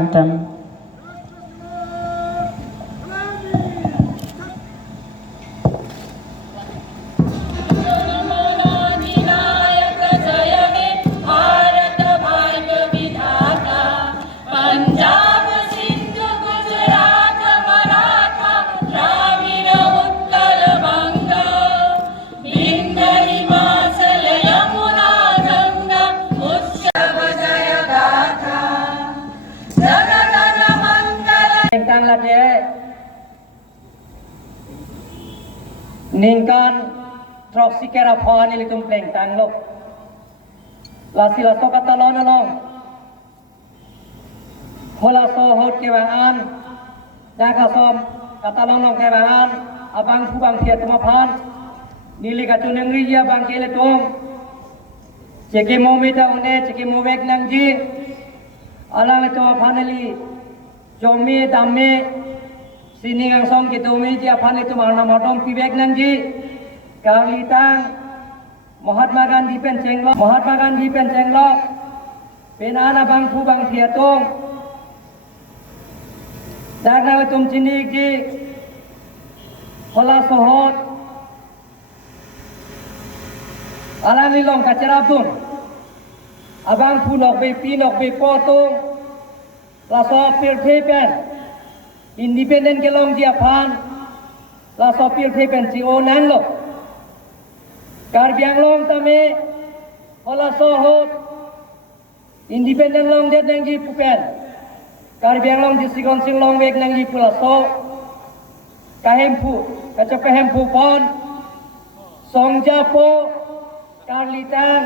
Kelantan. Ningkan troksi kera phani litum pleng tang lo lasi laso katalon along hola so hot ke bangan jaga som katalon long ke bangan abang kubang sia tuma phan nili kacuneng ria bang kele tom ceke mo meta une ceke mo bek nang ji alang le tuma phanali jomi damme sini ngang song gitu meji apa itu mana modong pibek nanji kali tang Mahatma Gandhi pencenglok penana bangku bang piatong dana tum cinik ji hola sohot alami long kacerabun abang punok be pinok be potong laso pirthepen Independen kelong dia pan la sopir the pen si onan lo Karbiang long tame hola sohot independen long det nang ji pupen Karbiang long di sikon sing long wek nang ji pula so kahempu kacok kahempu pon songjapo karlitang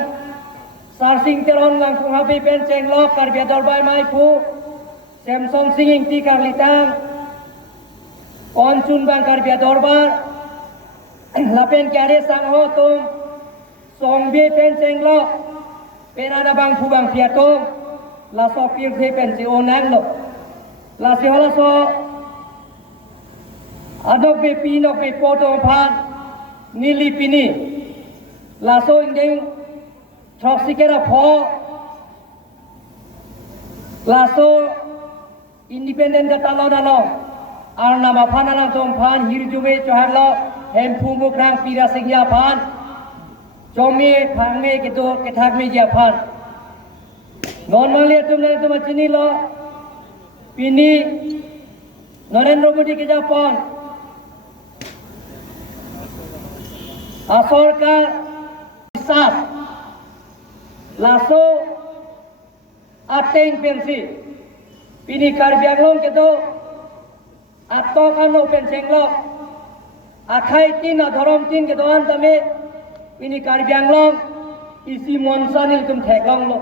sarsing teron lang kung habi pen cenglok Karbia dorbai mai pu Samsung singing ti karlitang Konsun bang Karbia dorbar lapen kyare sang ho tum songbi pen cenglo penada bang pu bang piatong la so pir the pen si onang lo la si hola so adok be pino be potong phan nili pini la so indeng troxikera pho la so independent da talon along ar nama phanalang tom phan hirjume choharlo hempu mukrang pira singya phan chomi phangme keto kethakme ja phan normally tum chini lo pini Narendra Modi ke Japan asorkar sas laso ateng pensi pini Karbiang long keto atto kano pensenglok akhai tin adhorom tin ke doan tame ini Karbiang long isi monsanil tum theklong lo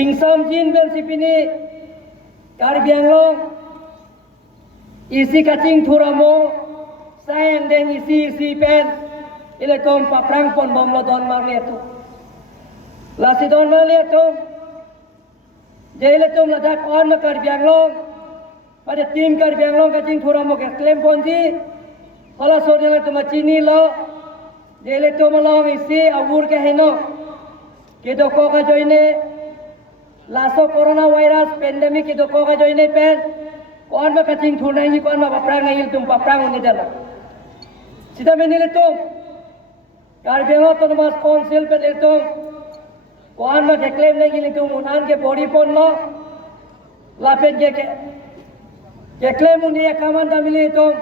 ingsam jin ben sipini Karbiang long isi kacing thuramo sayang den isi pen ile tom paprang pon bom lo don mar le tu lasi don mar le tu jele tum la dak on ma Karbiang long pada tim Karbiang long kacing thuramo ke claim ponji hola sodela tum chini lo jele tum long isi abur ke heno ke do ko ka joine laso corona virus pandemic ke do ko ka joine pen kon ma kacing thunai ni kon ma paprang nai tum paprang ni dala sida menile tum Karbiang long tum mas council pe le tum kon ma ke claim nai ni tum unan ke body pon lo la pen ke claim unia kaman da mile tum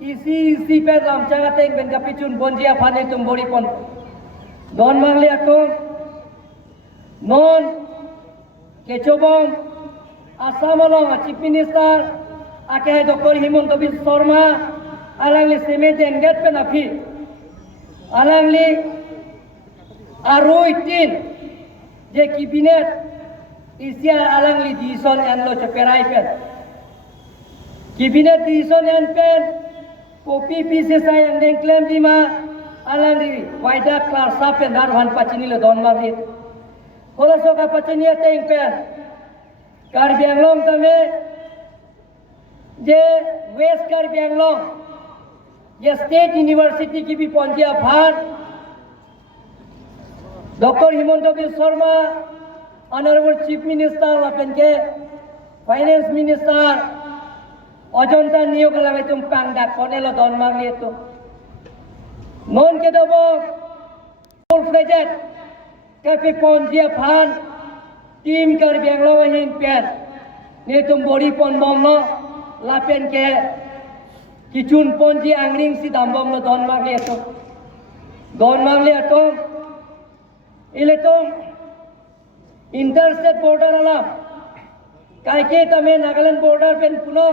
isi pe ram chaga teng ben kapicun bonjia phane tum body pon don mang le tum non ke chobom Assam along Chief Minister ake Dr. Himanta Biswa Sharma alangli semet enget pe nafi alangli aroi tin je cabinet isia alangli dison anlo chaperai pen cabinet dison an pen kopi pise sayang den claim dima alangli waida class pen darwan pachini le don mari hola soka pachini teng pen Karbiang long tame je West Karbiang long je State University की भी पहुंचिया भार Dr. Himanta Biswa Sharma Honorable Chief Minister अपन के Finance Minister Ojonta niyo kalaway itong pangdak ko nila doon mang ito. Noon kita po full-fledged kapi ponjia phan team kar biang lo hin pen nitong body pon bom lo lapen ke kichun ponji angring si dambom lo doon mang ito. Doon mang ito iletong interstate border alam kaike tame Nagaland border pen puno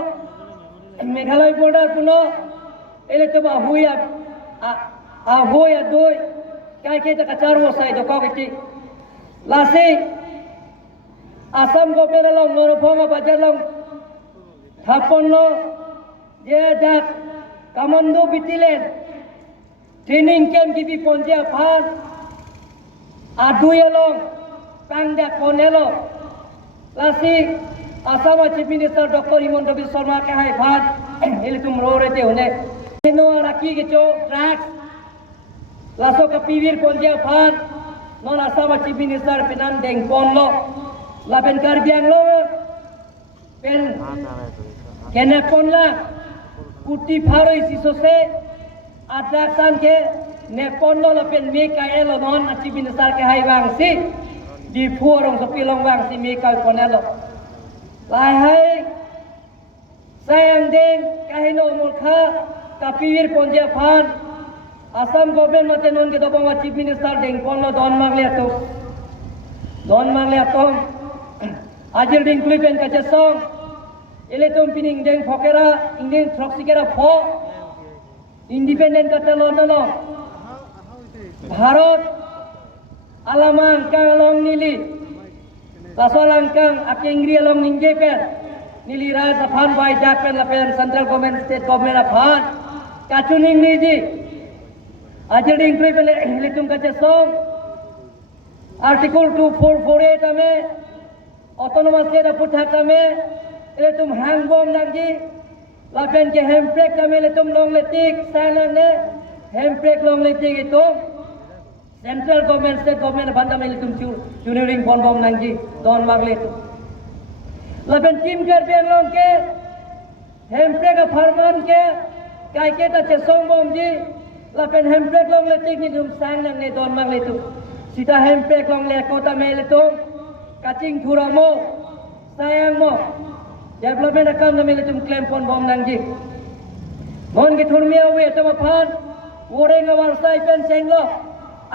Meghalaya border puno iletong ahuya doi kaike ta kachar wo sai do kiti lasi Assam government along Norobonga bajar long thapon lo je jak kamando bitilen training camp gibi ponjia phan adui along pangda konelo lasi Assam Chief Minister Dr. Himanta Biswa Sharma ke hai phan ilitum ro rete hone no raki ke cho tracks laso ka pivir ponjia phan non Assam Chief Minister pinan deng ponlo lapen kar biang lo pen kene ponla kuti pharoi sisose attraction ke ne ponlo lapen me ka elo non Chief Minister ke hai bang si di phuarong so pilong bang si me ka ponelo lai hai sayang deng kahino mulkha ka pivir ponjia phan Assam government mate non ke dobong Chief Minister deng ponlo don mangle to ajil ding klipen ka chesong ele tom pining deng phokera inding throxikera pho independent ka telon no Bharat alamang kang long nili lasolang kang akengri along ningge pen nili raj aphan bai jak pen lapen central government state government aphan kachuning niji ajil ding klipen ele tom ka chesong article 2448 ame autonomous state of Puthaka में ले तुम hang bomb नंगी लापेन के हेम्प्रेक में ले तुम लोग लेतिक silent ने हेम्प्रेक लोग लेतिक तो सेंट्रल गवर्नमेंट स्टेट गवर्नमेंट बंदा में ले तुम चुनिंग बॉम्ब नंगी दोन मांग ले तो लापेन टीम कर बेंग लोग के हेम्प्रेक फरमान के काय के ता चेसोंग बॉम्ब जी लापेन हेम्प्रेक लोग लेतिक नि तुम साइलेंट ने दोन मांग ले तो सीधा हेम्प्रेक लोग ले कोता में ले तो kacing thuramo sayang mo development akam namile tum claim pon bom nangji mon ki thurmia we tama phan oreng awar sai pen senglo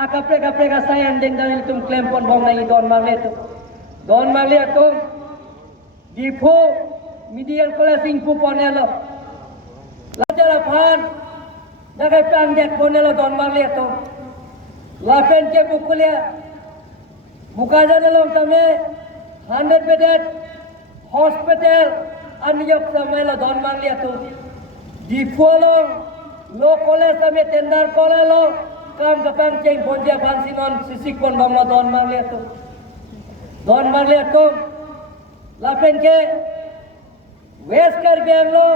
akapre ka sayang deng namile tum claim pon bom nangi don mangle to dipho medial college pu ponelo lajara phan dagai pang dek ponelo don mangle to lapen ke bukulia Bukaja dalam tame 100 bedded hospital aniyok samay lo don mang liya tu di fualong lo college tame tender college lo kam kapang ceng ponja bansinon sisik pon bang lo don mang liya tu lapen ke west kar biang lo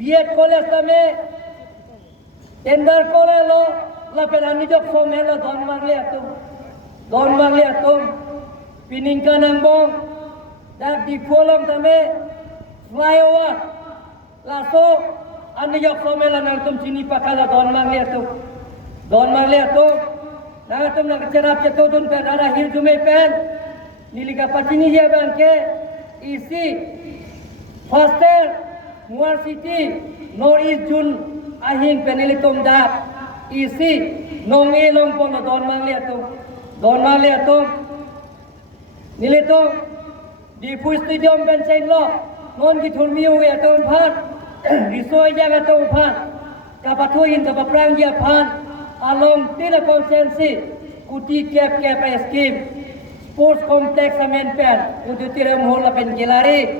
B.Ed college tame tender college lo lapen aniyok samay lo don mang liya tu Don mangle atom pining kanang bong dak di kolong tame flyover laso ani yok somela nang tum sini pakala don mangle atom nang tum nang cerap cetodun pen ara hir jume pen niliga pacini je bangke isi faster muar city north east jun ahin penili tum dak isi nongi long pon don mangle atom Don mangle atom nilito di stadium ben chain lo non ki thurmi we atom phan risoi ja atom phan ka pathoin ka prang dia phan along tila consensi kuti cap scheme sports complex amen pen untuk tiram hola pen gelari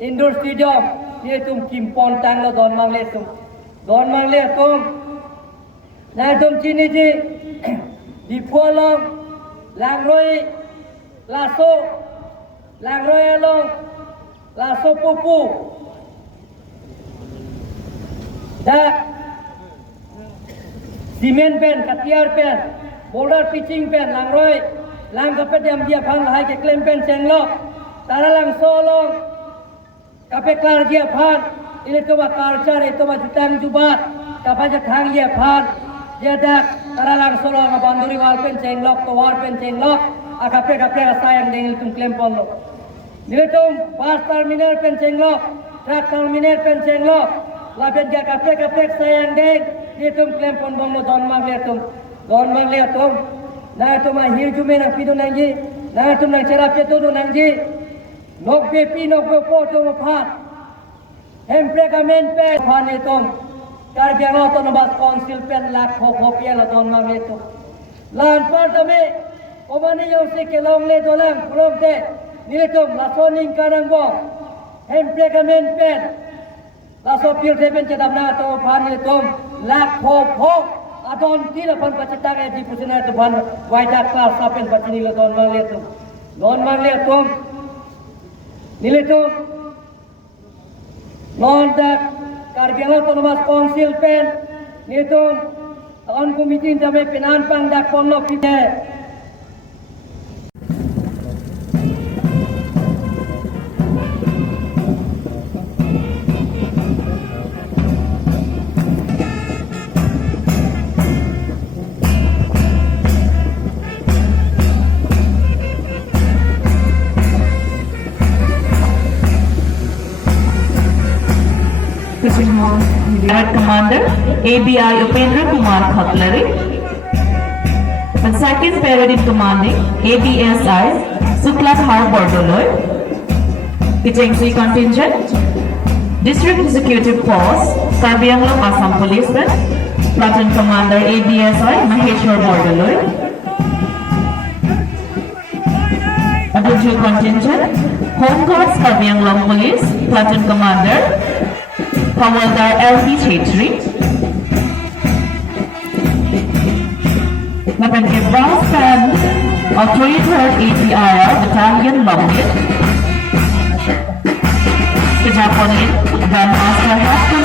indoor stadium ye tum kimpon tang lo don mangle atom na tum chini ji di pholong Langroi along laso pupu dak cement pen katiar pen border pitching pen langroi lang kapet yang dia phang hai ke claim pen senglo taralang solong kape karjia phan ini to ba karjar itu ba jutang jubat kapaja thang ye phan je dak taralang solong banduri wal pen chenglok to war pen chenglok akape sayang dengil tum claim ponlo nitum bus terminal pen chenglok truck terminal pen chenglok laben ga kape sayang deng nitum claim pon bonglo don mang le tum na to ma hir jume na pido nangji na tum nang cerap itu nangji nok bepi nok bepo to ma phat employment pe phan ni tum kar biang to no bas council pen lakh ho pia la don mang le tum lan par tame omani yo se ke long le dolang pulom te ni tum la soning karang bo employment pen la so pil te pen chadam na to phan ni tum lakh ho adon ti la pan pachita ke di pusina to ban waida klar sapen pachini la don mang le tum nile tum non da karbiang autonomous council pen nile tum on committee tame penan pang dak ponlo pite Brigade Commander ABI Upendra Kumar Khatlari, and second parade in commanding ABSI Suklat Har Bordoloi, Kitengsi Contingent, District Executive Force, Karbi Anglong Assam Police, Platoon Commander ABSI Maheshwar Bordoloi, Adulju Contingent, Home Guards Karbi Anglong Police, Platoon Commander Havaldar LP Chetri, Weapon Brass Band of 23rd APIR Battalion Longit, Kejaponin Grandmaster Haskell